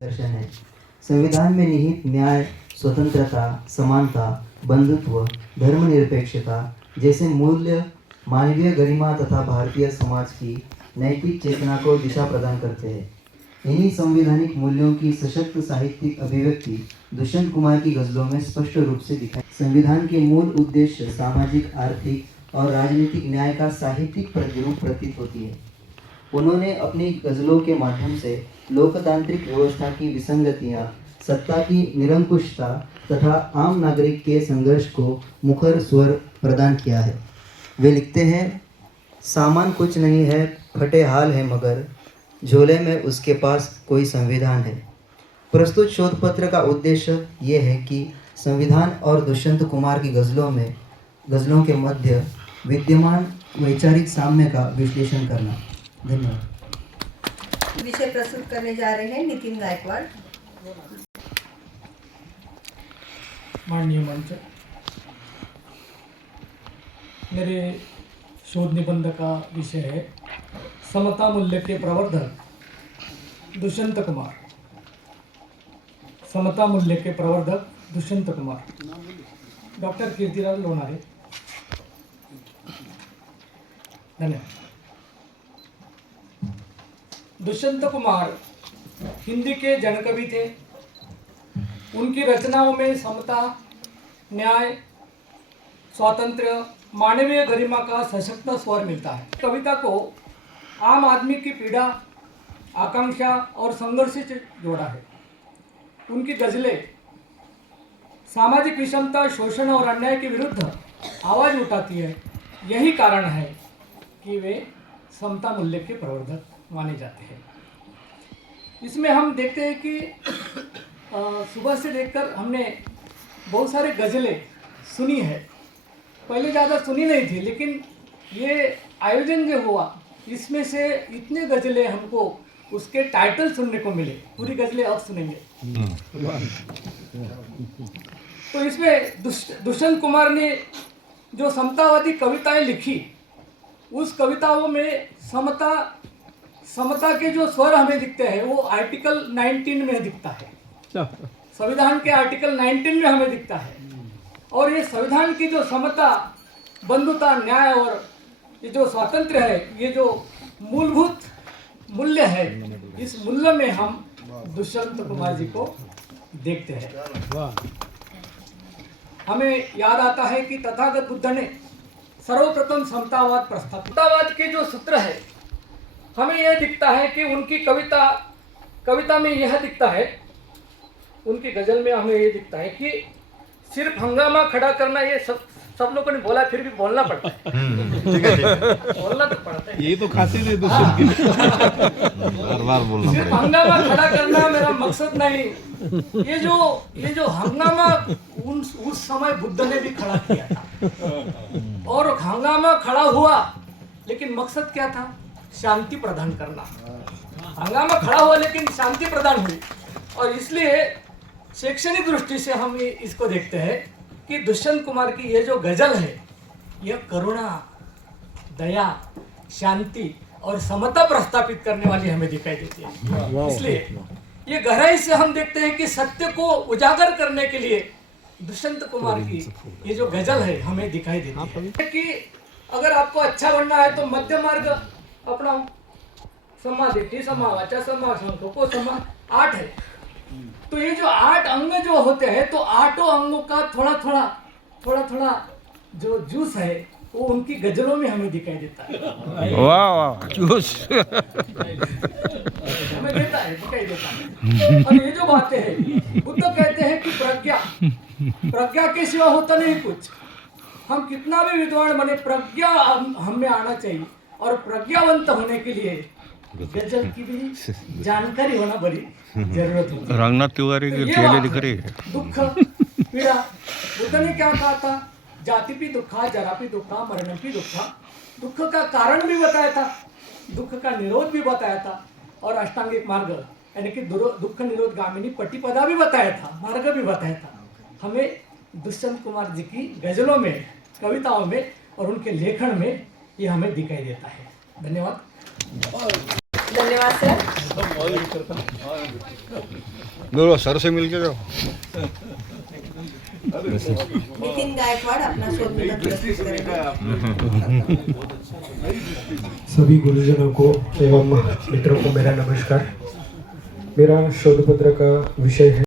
दर्शन है। संविधान में निहित न्याय, स्वतंत्रता, समानता, बंधुत्व, धर्मनिरपेक्षता जैसे मूल्य मानवीय गरिमा तथा भारतीय समाज की नैतिक चेतना को दिशा प्रदान करते हैं। इन्हीं संवैधानिक मूल्यों की सशक्त साहित्यिक अभिव्यक्ति दुष्यंत कुमार की गजलों में स्पष्ट रूप से दिखाई। संविधान के मूल उद्देश्य सामाजिक, आर्थिक और राजनीतिक न्याय का साहित्यिक प्रतिरूप प्रतीत होती है। उन्होंने अपनी गजलों के माध्यम से लोकतांत्रिक व्यवस्था की विसंगतियां, सत्ता की निरंकुशता तथा आम नागरिक के संघर्ष को मुखर स्वर प्रदान किया है। वे लिखते हैं, सामान कुछ नहीं है, फटे हाल है, मगर झोले में उसके पास कोई संविधान है। प्रस्तुत शोध पत्र का उद्देश्य ये है कि संविधान और दुष्यंत कुमार की गजलों के मध्य विद्यमान वैचारिक साम्य का विश्लेषण करना। धन्यवाद। विषय प्रस्तुत करने जा रहे हैं नितिन गायकवाड़। माननीय मंच, मेरे शोध निबंध का विषय है समता मूल्य के प्रवर्धक दुष्यंत कुमार। समता मूल्य के प्रवर्धक दुष्यंत कुमार, डॉक्टर कीर्तिलाल लोनारे। धन्यवाद। दुष्यंत कुमार हिंदी के जनकवि थे। उनकी रचनाओं में समता, न्याय, स्वातंत्र्य, मानवीय गरिमा का सशक्त स्वर मिलता है। कविता को आम आदमी की पीड़ा, आकांक्षा और संघर्ष से जोड़ा है। उनकी गजलें सामाजिक विषमता, शोषण और अन्याय के विरुद्ध आवाज उठाती है। यही कारण है कि वे समता मूल्य के प्रवर्धक माने जाते हैं। इसमें हम देखते हैं कि सुबह से देखकर हमने बहुत सारे गज़लें सुनी है। पहले ज़्यादा सुनी नहीं थी, लेकिन ये आयोजन जो हुआ इसमें से इतने गज़लें हमको उसके टाइटल सुनने को मिले। पूरी गज़लें अब सुनेंगे। तो इसमें दुष्यंत कुमार ने जो समतावादी कविताएं लिखी, उस कविताओं में समता के जो स्वर हमें दिखते हैं वो आर्टिकल 19 में दिखता है। संविधान के आर्टिकल 19 में हमें दिखता है। और ये संविधान की जो समता, बंधुता, न्याय और ये जो स्वातंत्र्य है, ये जो मूलभूत मूल्य है, इस मूल्य में हम दुष्यंत कुमार जी को देखते हैं। हमें याद आता है कि तथागत बुद्ध ने सर्वप्रथम समतावाद प्रस्तावित। समतावाद के जो सूत्र है, हमें यह दिखता है कि उनकी कविता में यह दिखता है, उनकी गजल में हमें यह दिखता है कि सिर्फ हंगामा खड़ा करना, ये सब लोगों ने बोला, फिर भी बोलना पड़ता है। बोलना तो पड़ता है। ये तो खासियत है दुष्यंत की, बार बोलना। सिर्फ हंगामा खड़ा करना मेरा मकसद नहीं। ये जो हंगामा उस समय बुद्ध ने भी खड़ा किया था, और हंगामा खड़ा हुआ, लेकिन मकसद क्या था? शांति प्रदान करना। हंगामा खड़ा हुआ लेकिन शांति प्रदान हुई। और इसलिए शैक्षणिक दृष्टि से हम इसको देखते हैं कि दुष्यंत कुमार की ये जो गजल है, यह करुणा, दया, शांति और समता प्रस्तापित करने वाली हमें दिखाई देती है। इसलिए ये गहराई से हम देखते हैं कि सत्य को उजागर करने के लिए दुष्यंत कुमार की ये जो गजल है हमें दिखाई देती है कि अगर आपको अच्छा बनना है तो मध्य मार्ग अपनाओ। समा दिट्ठी, समा वाचा, समा संकल्प, समा 8 है। तो ये जो 8 अंग जो होते हैं, तो 8 अंगों का थोड़ा थोड़ा जो जूस है वो उनकी गजलों में हमें दिखाई देता है। वाह वाह, जूस हमें दिखाई देता है। और ये जो बातें हैं, बुद्ध कहते हैं कि प्रज्ञा के सिवा होता नहीं कुछ। हम कितना भी विद्वान बने, प्रज्ञा हमें आना चाहिए। और प्रज्ञावंत होने के लिए गजल की भी जानकारी होना बड़ी जरूरत होती है। रंगनाथ तिवारी के चेहरे दिख रहे हैं। दुख, पीड़ा, बुद्ध ने क्या कहा था? जाति भी दुखा, जरा भी दुखा, मरण भी दुखा। दुख का कारण भी बताया था, दुख का निरोध भी बताया था, और अष्टांगिक मार्ग यानी कि दुख निरोध गामिनी पटिपदा भी बताया था, मार्ग भी बताया था। हमें दुष्यंत कुमार जी की गजलों में, कविताओं में और उनके लेखन में ये हमें दिखाई देता है। धन्यवाद। धन्यवाद सर। बोलो सर से मिलके जाओ। नितिन गायकवाड़ अपना शोध पत्र प्रस्तुत करेंगे। सभी गुरुजनों को एवं मित्रों को मेरा नमस्कार। मेरा शोध पत्र का विषय है